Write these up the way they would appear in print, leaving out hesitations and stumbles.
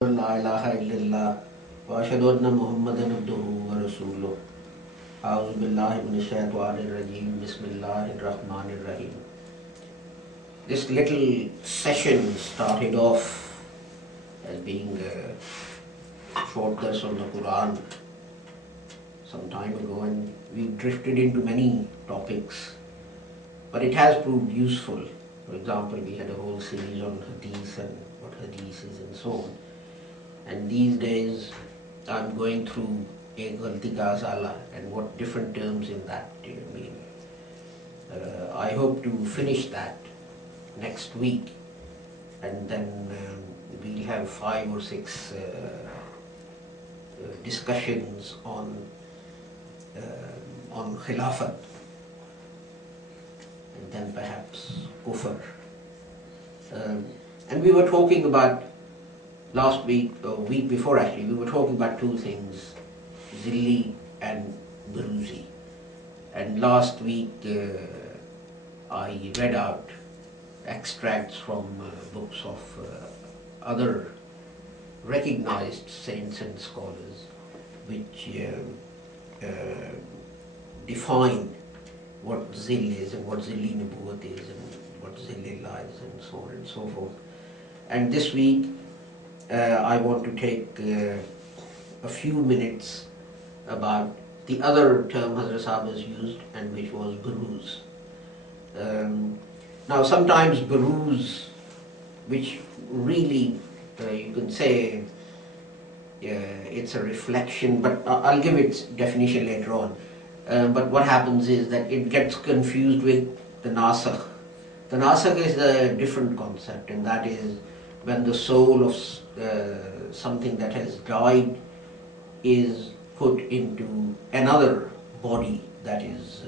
ला इलाहा इल्लल्लाह व अशहदु अन्ना मुहम्मदन अब्दुहु व रसूलुहु अऊज़ु बिल्लाहि मिनश शैतानिर रजीम बिस्मिल्लाहिर रहमानिर रहीम. This little session started off as being a short dars on the Quran some time ago, and we drifted into many topics, but it has proved useful. For example, we had a whole series on hadith and what hadith is and so on. And these days I'm going through a Ghalti Ka Azala and what different terms in that mean. I hope to finish that next week, and then we'll have 5 or 6 discussions on Khilafat, and then perhaps Kufr. And we were talking about last week, or week before actually, we were talking about two things, Zilli and Buruzi. And last week I read out extracts from books of other recognized saints and scholars which define what Zill is and what Zilli Nubuwat is and what Zillillah is and so on and so forth. And this week I want to take a few minutes about the other term Hazrat Sahib has used, and which was Buruz. Now sometimes Buruz, which really you can say it's a reflection, but I'll give its definition later on. But what happens is that it gets confused with the Nasakh. The Nasakh is a different concept, and that is when the soul of something that has died is put into another body that is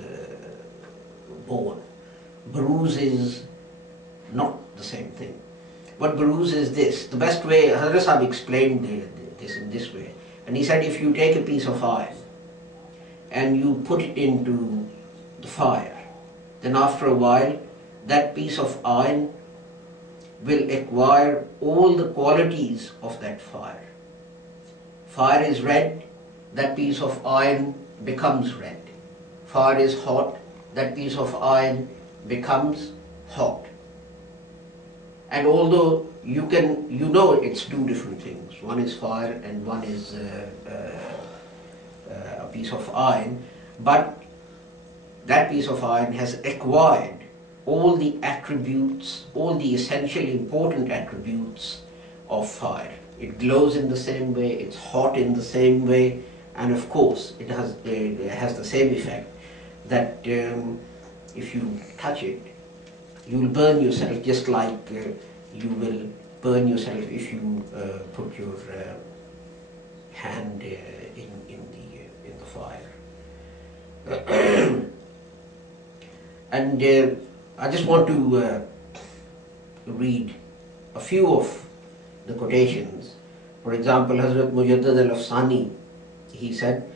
born. Buruz is not the same thing. What Buruz is this. The best way, Hazrat Sahib explained this in this way, and he said if you take a piece of iron and you put it into the fire, then after a while that piece of iron will acquire all the qualities of that fire. Fire is red, that piece of iron becomes red. Fire is hot, that piece of iron becomes hot. And although you know it's two different things, one is fire and one is a piece of iron, but that piece of iron has acquired all the attributes, all the essentially important attributes of fire. It glows in the same way, it's hot in the same way, and of course it has the same effect that if you touch it, you will burn yourself, just like you will burn yourself if you put your hand in the fire. And I just want to read a few of the quotations. For example, Hazrat Mujaddid al-Afsani, he said,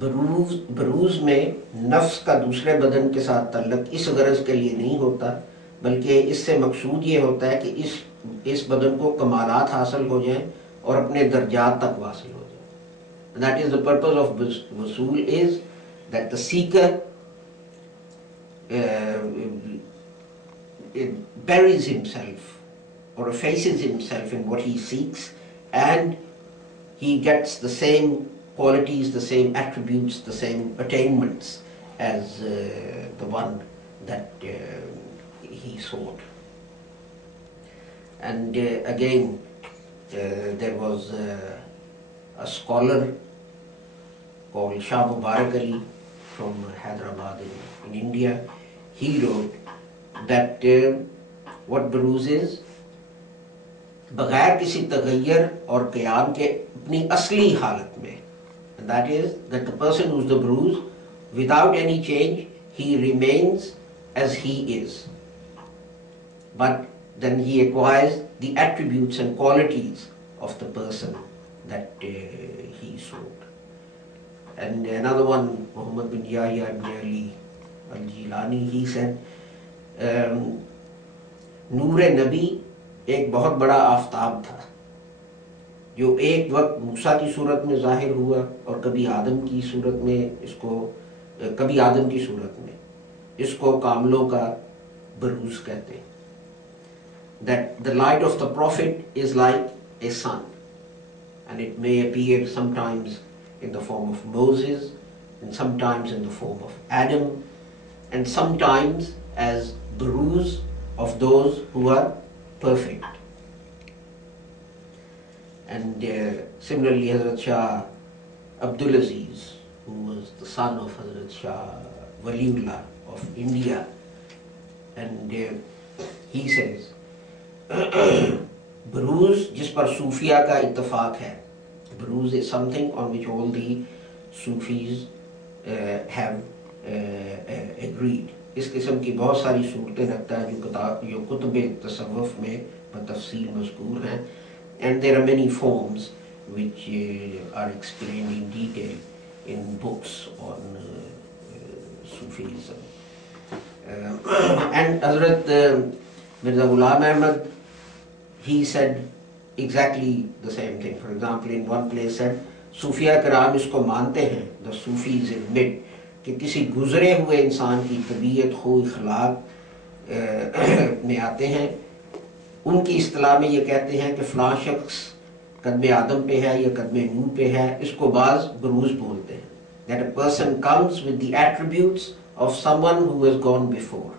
Bharuch में नफ्स का दूसरे बदन के साथ तल्लक इस गरज के लिए नहीं होता, बल्कि इससे मकसूद ये होता है कि इस बदन को कमालात हासिल हो जाएं और अपने दर्जात तक वासिल हो जाएं. That is the purpose of वसूल is that the seeker buries himself or effaces himself in what he seeks, and he gets the same qualities, the same attributes, the same attainments as the one that he sought. And again, there was a scholar called Shah Mubarak Ali from Hyderabad in India. He wrote that what Buruz is, बगैर किसी तगय्यर और क़याम के अपनी असली हालत में, and that is that the person who is the Buruz, without any change, he remains as he is, but then he acquires the attributes and qualities of the person that he sought. And another one, Muhammad bin Yahya ibn Ali al-Jilani, he said, नूर नबी एक बहुत बड़ा आफताब था, जो एक वक्त मूसा की सूरत में जाहिर हुआ और कभी आदम की सूरत में, कभी आदम की सूरत में, इसको कामलों का बरूज कहते हैं. That the light of the prophet is like a sun, and it may appear sometimes in the form of Moses, and sometimes in the form of Adam, and sometimes as borough of those who are perfect. And similarly, Hazrat Shah Abdul Aziz, who was the son of Hazrat Shah Waliullah of India, and he says, Borough जिस पर सूफिया का इत्तफाक है. Borough is something on which all the Sufis have agreed. इस किस्म की बहुत सारी सूरतें रखता है जो कुतुब तसव्वुफ में बतफसील मज़कूर हैं. And there are many forms which are explained in detail in books on Sufism. And Hazrat Mirza Ghulam Ahmad, he said exactly the same thing. For example, in one place said, सूफिया कराम इसको मानते हैं, the Sufis admit, कि किसी गुजरे हुए इंसान की तबीयत खो इखलाक में आते हैं. उनकी इस्तिलाह में ये कहते हैं कि फ़लाँ शख्स कदम आदम पे है या कदम नूह पे है. इसको बाज़ बरूज बोलते हैं. That a person comes with the attributes of someone who has gone before.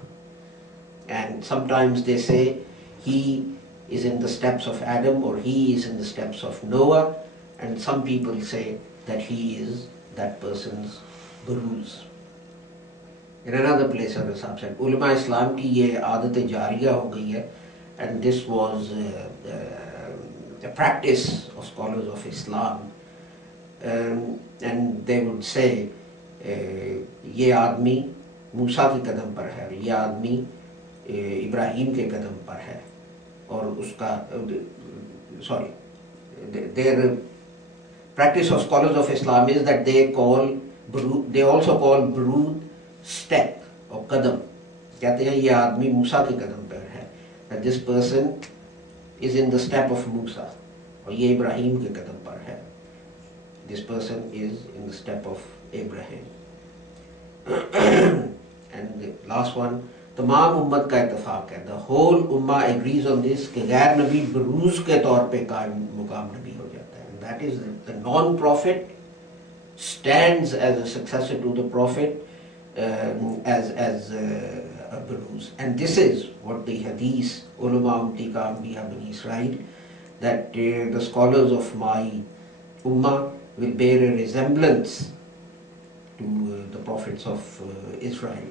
And sometimes they say he is in the steps of Adam or he is in the steps of Noah, and some people say that he is that person's borough. In another place, Hazrat Sahab said, Ulama Islam ki ye aadat jariya ho gayi hai, and this was the practice of scholars of Islam. And they would say, ये आदमी मूसा के कदम पर है, ये आदमी इब्राहीम के कदम पर है, और उसका their practice of scholars of Islam is that they also call Buroud step or qadam. कहते हैं ये आदमी मूसा के कदम पर है, that this person is in the step of Musa, और ये इब्राहीम के कदम पर है, this person is in the step of Abraham. And the last one, तमाम उम्मत का इत्तफाक है, the whole ummah agrees on this, कि गैर नबी बरूज के तौर पे कायम मुकाम नबी हो जाता है. And that is the non-prophet stands as a successor to the prophet, as a borough. And this is what the hadith ulama ummati ka anbiya bani Israel, that the scholars of my ummah will bear a resemblance to the prophets of Israel.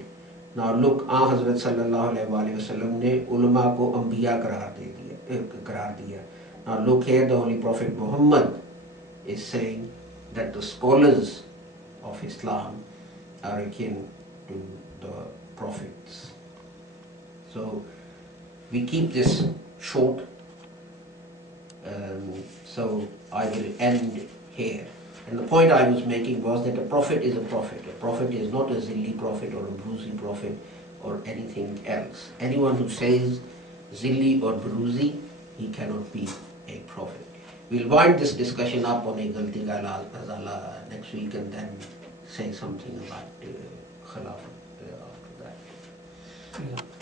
Now look, Hazrat sallallahu alaihi wasallam ne ulama ko anbiya qarar diya. Now look here, the Holy Prophet Muhammad is saying that the scholars of Islam are akin to the prophets. So we keep this short, so I will end here. And the point I was making was that a prophet is a prophet. A prophet is not a zilli prophet or a bruzi prophet or anything else. Anyone who says zilli or bruzi, he cannot be a prophet. We'll wind this discussion up on a galti ka azala next week and then say something about Khilafat after that. Yeah.